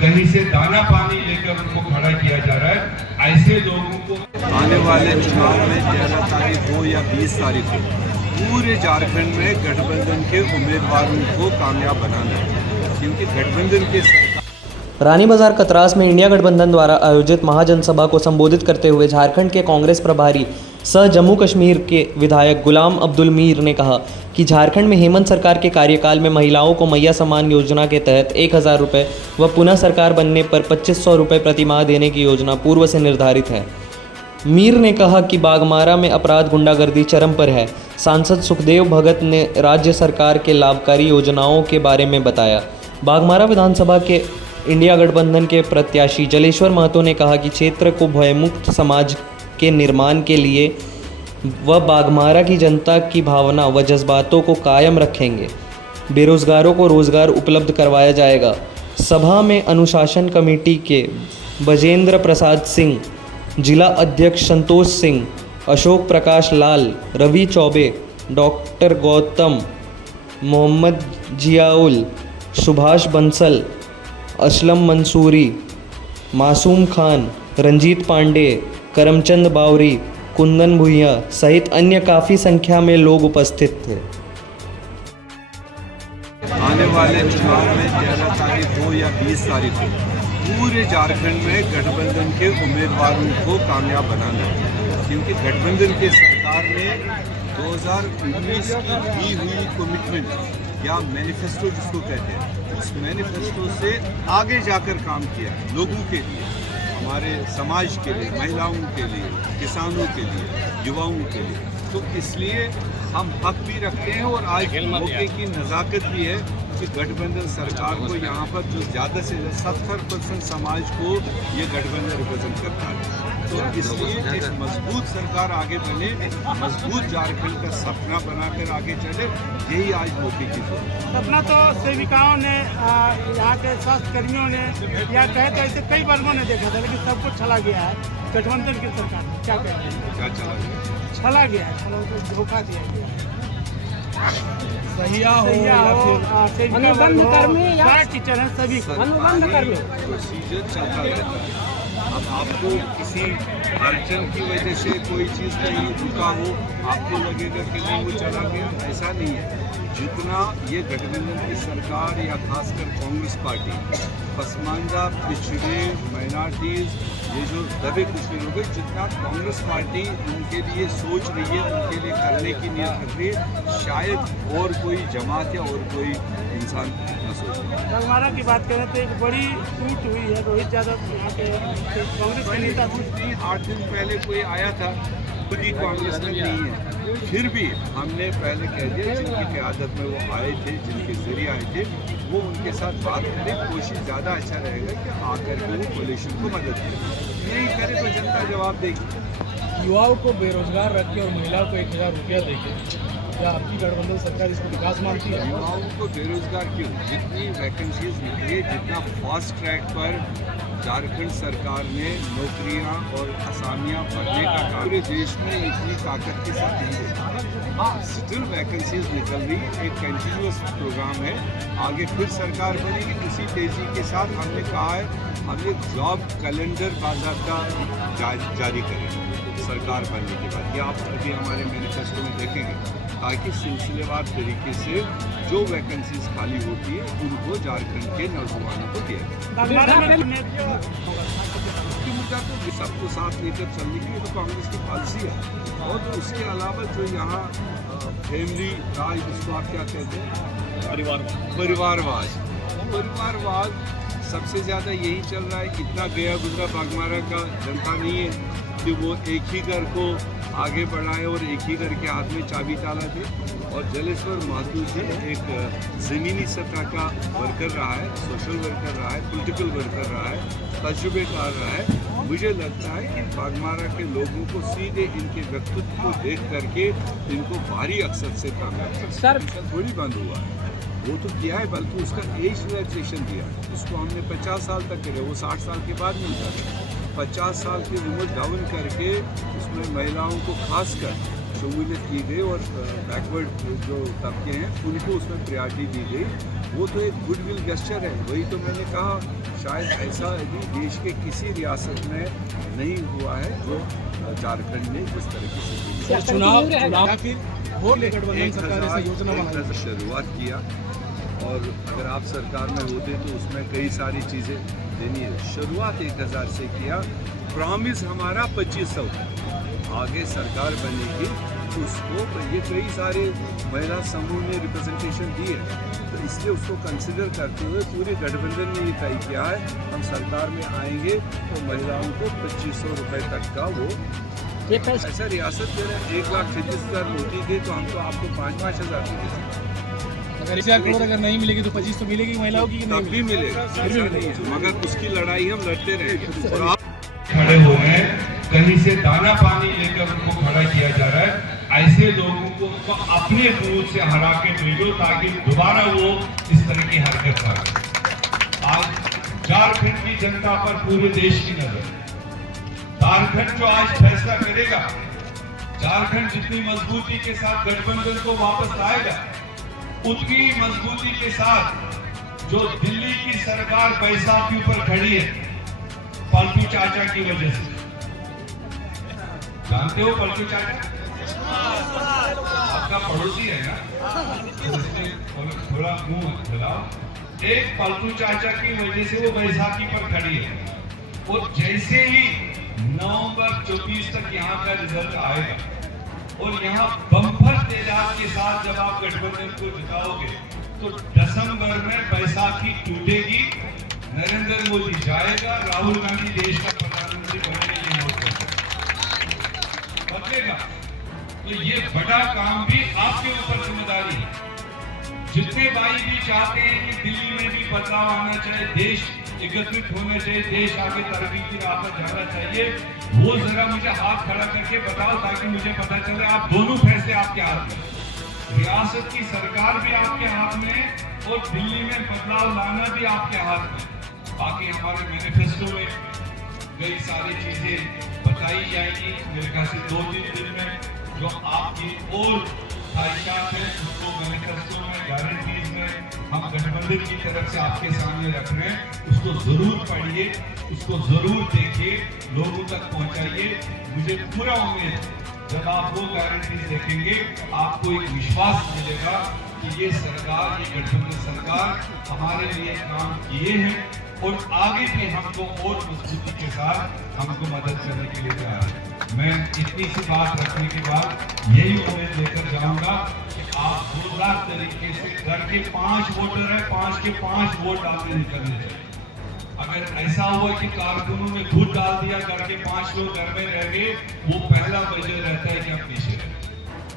कहीं से दाना पानी लेकर उनको खड़ा किया जा रहा है। ऐसे लोगों को आने वाले चुनाव में 11 तारीख हो या 20 तारीख हो, पूरे झारखंड में गठबंधन के उम्मीदवारों को कामयाब बनाना है, क्योंकि गठबंधन के रानी बाजार कतरास में इंडिया गठबंधन द्वारा आयोजित महाजनसभा को संबोधित करते हुए झारखंड के कांग्रेस प्रभारी सह जम्मू कश्मीर के विधायक गुलाम अब्दुल मीर ने कहा कि झारखंड में हेमंत सरकार के कार्यकाल में महिलाओं को मैया सम्मान योजना के तहत 1000 रुपये व पुनः सरकार बनने पर 2500 रुपये प्रति माह देने की योजना पूर्व से निर्धारित है। मीर ने कहा कि बागमारा में अपराध गुंडागर्दी चरम पर है। सांसद सुखदेव भगत ने राज्य सरकार के लाभकारी योजनाओं के बारे में बताया। बागमारा विधानसभा के इंडिया गठबंधन के प्रत्याशी जलेश्वर महतो ने कहा कि क्षेत्र को भयमुक्त समाज के निर्माण के लिए वह बागमारा की जनता की भावना व जज्बातों को कायम रखेंगे। बेरोजगारों को रोजगार उपलब्ध करवाया जाएगा। सभा में अनुशासन कमेटी के बजेंद्र प्रसाद सिंह, जिला अध्यक्ष संतोष सिंह, अशोक प्रकाश लाल, रवि चौबे, डॉक्टर गौतम, मोहम्मद जियाउल, सुभाष बंसल, असलम मंसूरी, मासूम खान, रंजीत पांडे, करमचंद बावरी, कुंदन भुइया सहित अन्य काफ़ी संख्या में लोग उपस्थित थे। आने वाले चुनाव में 11 तारीख हो या 20 तारीख हो, पूरे झारखंड में गठबंधन के उम्मीदवारों को कामयाब बनाना है, क्योंकि गठबंधन की सरकार ने 2019 की दी हुई कमिटमेंट या मैनिफेस्टो जिसको कहते हैं, उस मैनिफेस्टो से आगे जाकर काम किया है लोगों के लिए, हमारे समाज के लिए, महिलाओं के लिए, किसानों के लिए, युवाओं के लिए। तो इसलिए हम हक भी रखते हैं और आज मौके की नज़ाकत भी है कि गठबंधन सरकार को यहाँ पर जो ज़्यादा से ज़्यादा 70% समाज को ये गठबंधन रिप्रेजेंट करता है। तो इसलिए एक मजबूत सरकार आगे बने, मजबूत झारखंड का सपना बनाकर आगे चले, यही आज मौके की जरूरत है। सपना तो सेविकाओं ने, यहाँ के स्वास्थ्य कर्मियों ने, या कहे तो ऐसे कई वर्गों ने देखा था, लेकिन सब कुछ चला गया है गठबंधन की सरकार में। क्या कहते हैं? क्या चला गया? चला गया है, धोखा दिया गया। सहिया हो अनुबंध कर्मी या टीचर हैं, सभी अनुबंध कर्मी प्रोसीजर चलता रहता है। अब आपको किसी अड़चन की वजह से कोई चीज़ नहीं रुका हो, आपको लगेगा कि नहीं वो चला गया, ऐसा नहीं है। जितना ये गठबंधन की सरकार या खासकर कांग्रेस पार्टी पसमानदा, पिछड़े, माइनॉरिटीज़, ये जो दबे कुचले लोग हैं, जितना कांग्रेस पार्टी उनके लिए सोच रही है, उनके लिए करने की नियत रख रही है, शायद और कोई जमात या और कोई इंसान न सोचे। बागमारा की बात करें तो एक बड़ी टूट हुई है। रोहित यादव यहाँ के कांग्रेस के नेता 8 दिन पहले कोई आया था, खुद ही कांग्रेस में नहीं है, फिर भी हमने पहले कह दिया जिनकी क़यादत में वो आए थे, जिनके जरिए आए थे, वो उनके साथ बात करें। कोशिश ज़्यादा अच्छा रहेगा कि आकर के वो कोलिशन को मदद करें। नहीं करे तो जनता जवाब देगी। युवाओं को बेरोजगार रख के और महिलाओं को 1000 रुपया देके, क्या आपकी गठबंधन सरकार इसको विकास मानती है? युवाओं को बेरोजगार क्यों? जितनी वैकेंसीज निकली है, जितना फास्ट ट्रैक पर झारखंड सरकार ने नौकरियां और असामियां भरने का काम पूरे देश में इतनी ताकत के साथ नहीं है। हाँ, स्टिल वैकेंसीज निकल रही, एक कंटिन्यूस प्रोग्राम है। आगे फिर सरकार बनेगी, उसी तेज़ी के साथ हमने कहा है हम एक जॉब कैलेंडर बाकायदा जारी करेंगे सरकार बनने के बाद। ये आप अभी हमारे मैनिफेस्टो में देखेंगे, ताकि सिलसिलेवार तरीके से जो वैकेंसीज खाली होती है उनको झारखंड के नौजवानों को दिया जाए। मुद्दा तो सबको साथ लेकर चलने की तो कांग्रेस की पॉलिसी है। और उसके अलावा जो यहाँ फैमिली राज, जिसको आप क्या कहते हैं, परिवारवाद सबसे ज़्यादा यही चल रहा है। इतना गया गुजरा बागमारा का जनता नहीं है कि वो एक ही घर को आगे बढ़ाए और एक ही घर के हाथ में चाबी ताला दे। और जलेश्वर महतो जी एक ज़मीनी सतह का वर्कर रहा है, सोशल वर्कर रहा है, पॉलिटिकल वर्कर रहा है, तजुर्बेकार रहा है। मुझे लगता है कि बागमारा के लोगों को सीधे इनके व्यक्तित्व को देख करके इनको भारी अक्सर से कामयाब सर थोड़ी बंद हुआ है, वो तो किया है, बल्कि उसका एज रिलैक्सेशन दिया है। उसको हमने 50 साल तक करे, वो 60 साल के बाद मिलता है। 50 साल की उम्र डाउन करके उसमें महिलाओं को खासकर सहूलियत की गई और बैकवर्ड जो तबके हैं उनको उसमें प्रायोरिटी दी गई। वो तो एक गुडविल गेस्चर है। वही तो मैंने कहा, शायद ऐसा अभी देश के किसी रियासत में नहीं हुआ है जो झारखंड में जिस तरह की चुनाव या फिर वोट गठबंधन सरकार ऐसी योजना बनाई। शुरुआत किया और अगर आप सरकार में होते तो उसमें कई सारी चीज़ें देनी है। शुरुआत 1000 से किया, प्रॉमिस हमारा 2500 आगे सरकार बनेगी उसको ये कई सारे महिला समूह ने रिप्रेजेंटेशन दी है, तो इसलिए उसको कंसिडर करते हुए पूरे गठबंधन ने ये तय किया है हम सरकार में आएंगे तो महिलाओं को 2500 रुपये तक का वो ऐसा रियासत दे रहे हैं। 1,36,000 मोदी दे तो हम तो आपको 5-5 हज़ार दे सकते। अगर 1,000 करोड़ अगर नहीं मिलेगी तो 25 तो मिलेगी महिलाओं की, तब भी मिलेगा, ऐसा नहीं है, मगर उसकी लड़ाई हम लड़ते रहेंगे। और आप खड़े हो रहे हैं, कहीं से दाना पानी लेकर उनको खड़ा किया जा रहा है। ऐसे लोगों को अपने बूथ से हरा के भेजो ताकि दोबारा वो इस तरह की हरकत करें। आज झारखंड की जनता पर पूरे देश की नजर। झारखंड जो आज फैसला करेगा, झारखंड जितनी मजबूती के साथ गठबंधन को वापस लाएगा, उतनी मजबूती के साथ जो दिल्ली की सरकार पैसा के ऊपर खड़ी है पलटू चाचा की वजह से। जानते हो पलटू चाचा? आपका पड़ोसी है ना, थोड़ा मुंह खुलाओ। एक पलटू चाचा की वजह से वो बैसाखी पर खड़ी है। वो जैसे ही नवंबर 24 तक यहाँ का रिजल्ट आएगा और यहाँ बम्पर तादाद के साथ जब आप गठबंधन को जिताओगे तो दिसंबर में बैसाखी टूटेगी, नरेंद्र मोदी जाएगा, राहुल गांधी देश का प्रधानमंत्री बनेंगे, बदलेगा। तो ये बड़ा काम भी आपके ऊपर जिम्मेदारी है। जितने भाई भी चाहते हैं कि दिल्ली में भी बदलाव आना चाहिए, देश एकत्रित होना चाहिए, देश आगे तरक्की की राह पर जाना चाहिए, वो जरा मुझे हाथ खड़ा करके बताओ ताकि मुझे पता चले। आप दोनों फैसले आपके हाथ में, रियासत की सरकार भी आपके हाथ में और दिल्ली में बदलाव लाना भी आपके हाथ में। बाकी हमारे मैनिफेस्टो में कई सारी चीजें बताई जाएंगी। मेरे ख्याल से 2-3 दिन में जो आपकी और ख्वाहिशात है उसको मैनिफेस्टो में, गारंटीज में हम गठबंधन की तरफ से आपके सामने रख रहे हैं। उसको जरूर पढ़िए, उसको जरूर देखिए, लोगों तक पहुंचाइए। मुझे पूरा उम्मीद है जब आप वो गारंटीज देखेंगे आपको एक विश्वास मिलेगा कि ये सरकार, ये गठबंधन सरकार हमारे लिए काम किए हैं और आगे भी हमको और मजबूती के साथ हमको मदद करने के लिए तैयार है। मैं इतनी सी बात रखने के बाद यही उम्मीद लेकर जाऊंगा कि आप जोरदार तरीके से घर के 5 वोटर है, 5 के 5 वोट डालने निकलने चाहिए। अगर ऐसा हुआ कि कारकुनों ने खुद डाल दिया, घर के 5 लोग घर में रह गए, वो पहला वजह रहता है कि आप पीछे रहे।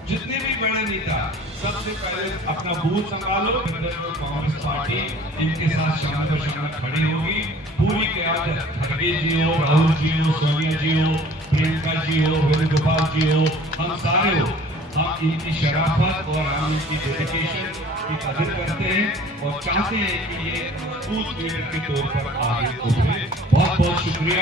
जितने भी बड़े नेता सबसे पहले अपना बूथ संभालो। कांग्रेस पार्टी इनके साथ शाम पर शाम खड़ी होगी, पूरी क़यादत खड़गे जी हो, राहुल जी हो, सोनिया जी हो, प्रियंका जी हो, वेणुगोपाल जी हो, हम सारे हो, हम इनकी शराफत और हम इनकी डेडिकेशन की कदर करते हैं और चाहते हैं कि ये मजबूत लीडर के तौर पर आगे उभरे। बहुत बहुत शुक्रिया।